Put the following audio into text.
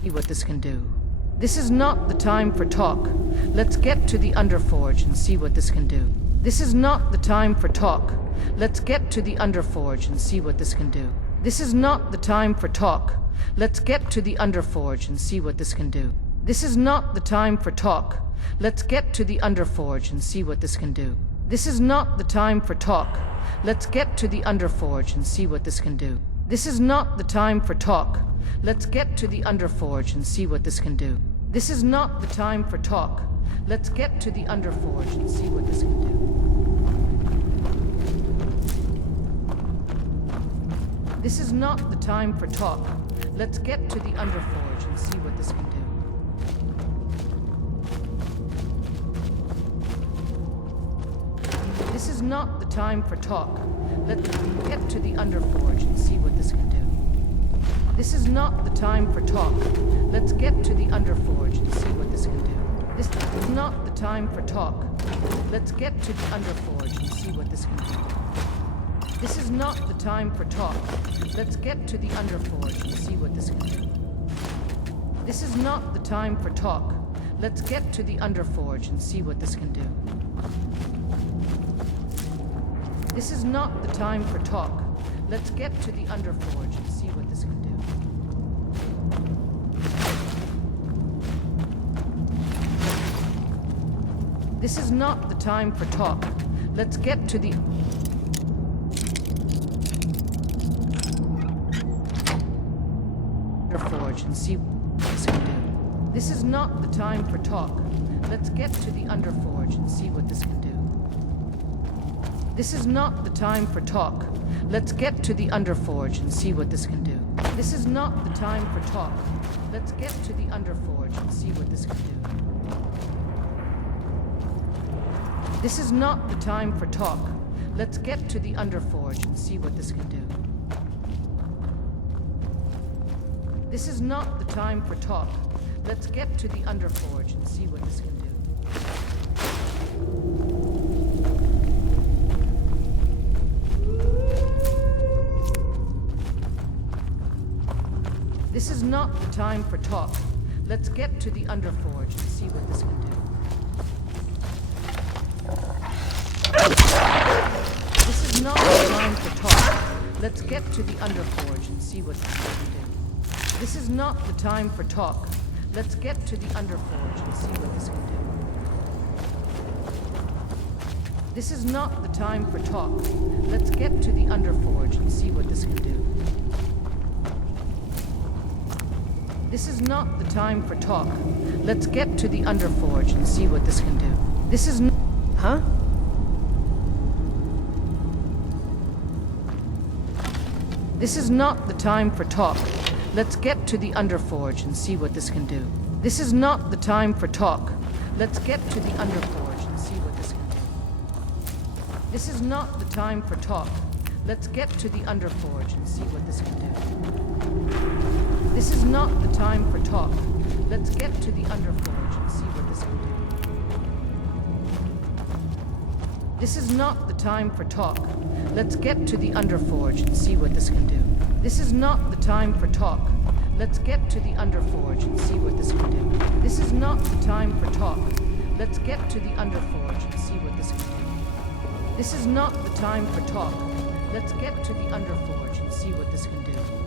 See what this can do. This is not the time for talk. Let's get to the Underforge and see what this can do. This is not the time for talk. Let's get to the Underforge and see what this can do. This is not the time for talk. Let's get to the Underforge and see what this can do. This is not the time for talk. Let's get to the Underforge and see what this can do. This is not the time for talk. Let's get to the Underforge and see what this can do. This is not the time for talk. Let's get to the Underforge and see what this can do. This is not the time for talk. Let's get to the Underforge and see what this can do. This is not the time for talk. Let's get to the Underforge and see what this can do. This is not the time for talk. Let's get to the Underforge and see what this can do. This is not the time for talk. Let's get to the Underforge and see what this can do. This is not the time for talk. Let's get to the Underforge and see what this can do. This is not the time for talk. Let's get to the Underforge and see what this can do. This is not the time for talk. Let's get to the Underforge and see what this can do. This is not the time for talk. Let's get to the Underforge and see what this can do. This is not the time for talk. Let's get to the Underforge and see what this can do. This is not the time for talk. Let's get to the Underforge and see what this can do. This is not the time for talk. Let's get to the Underforge and see what this can do. This is not the time for talk. Let's get to the Underforge and see what this can do. This is not the time for talk. Let's get to the Underforge and see what this can do. This is not the time for talk. Let's get to the Underforge and see what this can do. This is not the time for talk. Let's get to the Underforge and see what this can do. This is not the time for talk. Let's get to the Underforge and see what this can do. This is not the time for talk. Let's get to the Underforge and see what this can do. This is not the time for talk. Let's get to the Underforge and see what this can do. This is not the time for talk. Let's get to the Underforge and see what this can do. This is not... Huh? This is not the time for talk. Let's get to the Underforge and see what this can do. This is not the time for talk. Let's get to the Underforge and see what this can do. This is not the time for talk. Let's get to the Underforge and see what this can do. This is not the time for talk. Let's get to the Underforge and see what this can do. This is not the time for talk. Let's get to the Underforge and see what this can do. This is not the time for talk. Let's get to the Underforge and see what this can do. This is not the time for talk. Let's get to the Underforge and see what this can do. This is not the time for talk. Let's get to the Underforge and see what this can do.